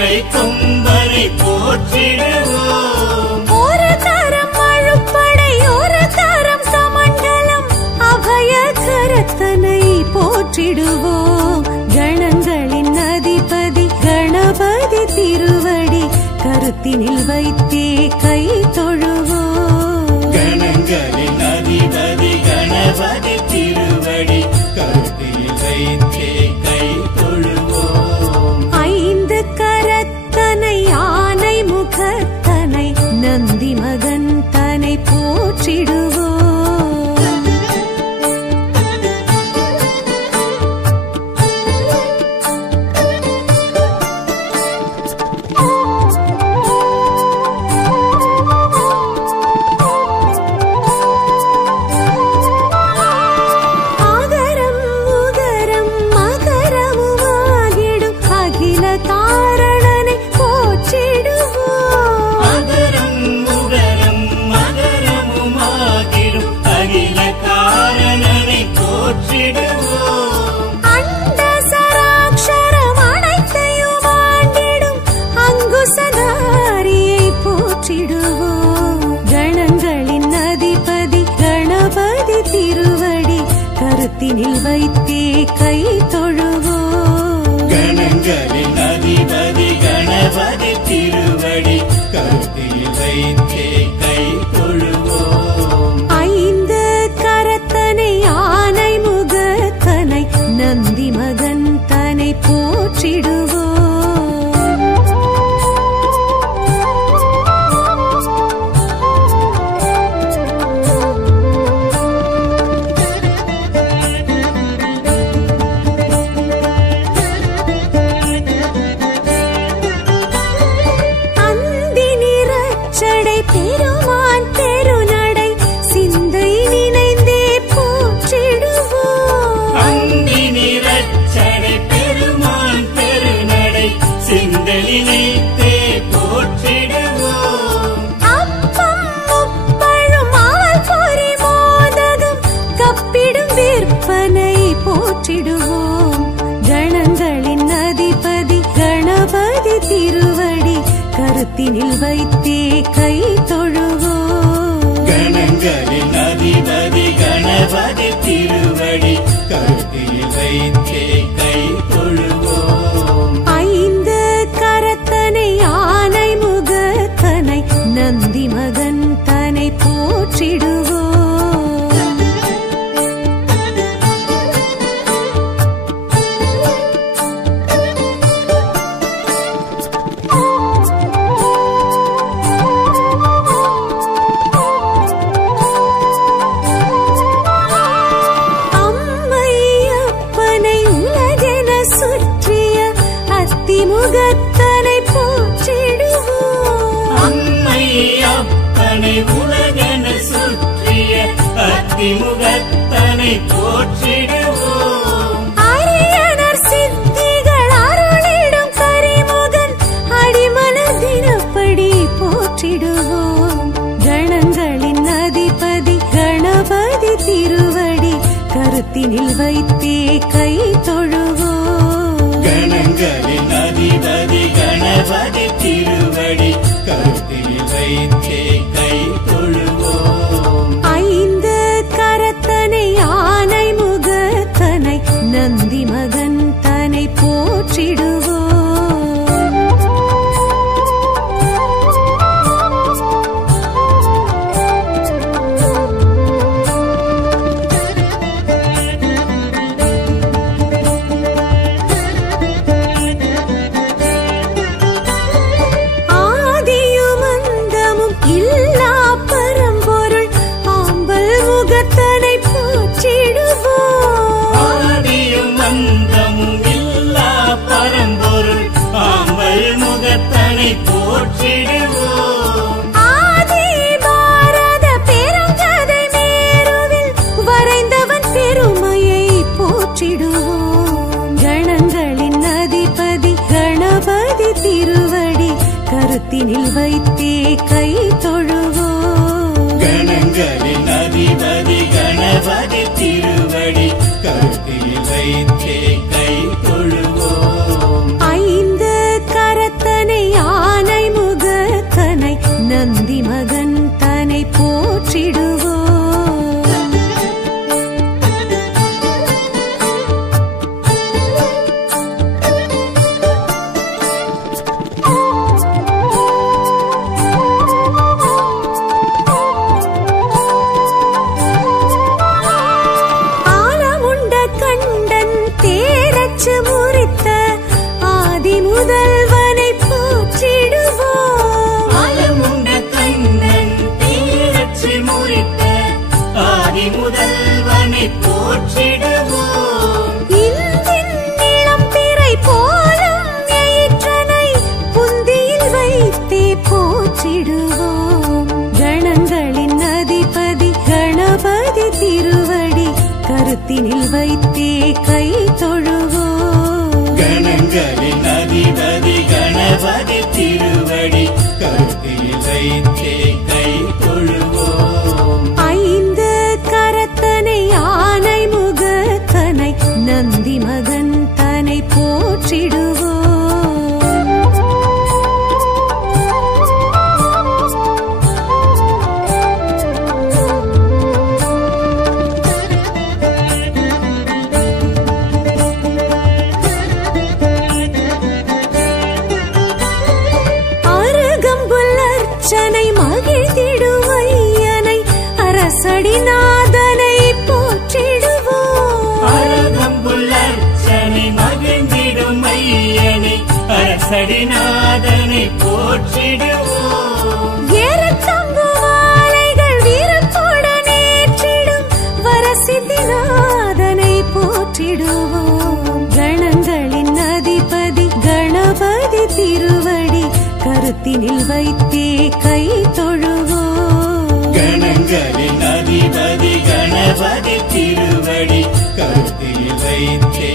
கொங்கை கொம்பனை போற்றிடுவோம். ஒரு தரம் அழுப்படை ஒரு தரம் கமண்டலம் அபய கரத்தனை போற்றிடுவோம். கணங்களின் அதிபதி கணபதி திருவடி கருத்தினில் வைத்தே கை தொழுவோம். கணங்களின் அதிபதி கணபதி திருவடி கருத்தினில் வைத்தே கை தொழுவோம். ஐந்து கரத்தனை ஆனை முகத்தனை நந்தி மகன் தனை போற்றிடுவோம். கருத்தினில் வைத்தே கை தொழுவோம். கணங்களின் அதிபதி கணபதி திருவடி கருத்தினில் வைத்தே கை தொழுவோம். ஐந்து கரத்தனை ஆனை முகத்தனை நந்தி மகன் தனை போற்றிடுவோம். பெருமான் பெருநடை சிந்தை நினைந்தே போற்றிடுவோம். அந்தி நிறச்சடை பெருமான் பெருநடை சிந்தை நினைந்தே போற்றிடுவோம். அப்பம் முப்பழும் ஆள் பொறி மோதகம் கப்பிடும் விற்பனை போற்றிடுவோம். கணங்களின் அதிபதி கணபதி திருவடி கருத்தினில் வைத்தே கை தொழுவோம். கணங்களின் அதிபதி கணபதி திருவடி கருத்தினில் வைத்தே கை தொழுவோம். ஐந்து கரத்தனை ஆனை முகத்தனை நந்தி மகன் தனை போற்றிடுவோம். முகத்தனை போற்றிடுவோம். அம்மை அப்பனை உலகென சுற்றிய அத்திமுகத்தனை போற்றிடுவோம். அரியனர் சித்திகள் அருளிடும் கரிமுகன் அடிமலர் தினப்படி போற்றிடுவோம். கணங்களின் அதிபதி கணபதி திருவடி கருத்தினில் வைத்தே கை தொழுவோம். கணங்களின் அதிபதி கணபதி திருவடி கருத்தினில் வைத்தே கை தொழுவோம். ஐந்து கரத்தனை ஆனை முகத்தனை நந்தி மகன் தனை போற்றிடுவோம். போற்றிடுவோம். ஆதி பாரத பெருங்கதை மேருவில் வரைந்தவன் பெருமையை போற்றிடுவோம். கணங்களின் அதிபதி கணபதி திருவடி கருத்தினில் வைத்தே கை தொழுவோம். கணங்களின் அதிபதி கணபதி திருவடி கருத்தினில் வைத்தே கை தொழுவோம். ஐந்து கரத்தனை அதிபதி கணபதி திருவடி கருத்தில் வைத்தே கை தொழுவோம். ஐந்து கரத்தனை யானை முகத்தனை நந்தி மகன் தனை போற்றிடுவோம். அருகம்புல்லர்ச்சனை மகிழ்ந்திடுவையனை அரசடிநாதனை போற்றிடுவோம். அருகம்புல்லர்ச்சனை மகிழ்ந்திடும் ஐயனை அரசடிநாதனை போற்றிடுவோம். ஏறத்தம்பு மாலைகள் வீரத்துடன் ஏற்றிடும் வரசித்திநாதனை போற்றிடுவோம். கணங்களின் அதிபதி கணபதி திருவடி கருத்தினில் வைத்தே கை தொழுவோம். கணங்களின் அதிபதி கணபதி திருவடி கருத்தில் வைத்தே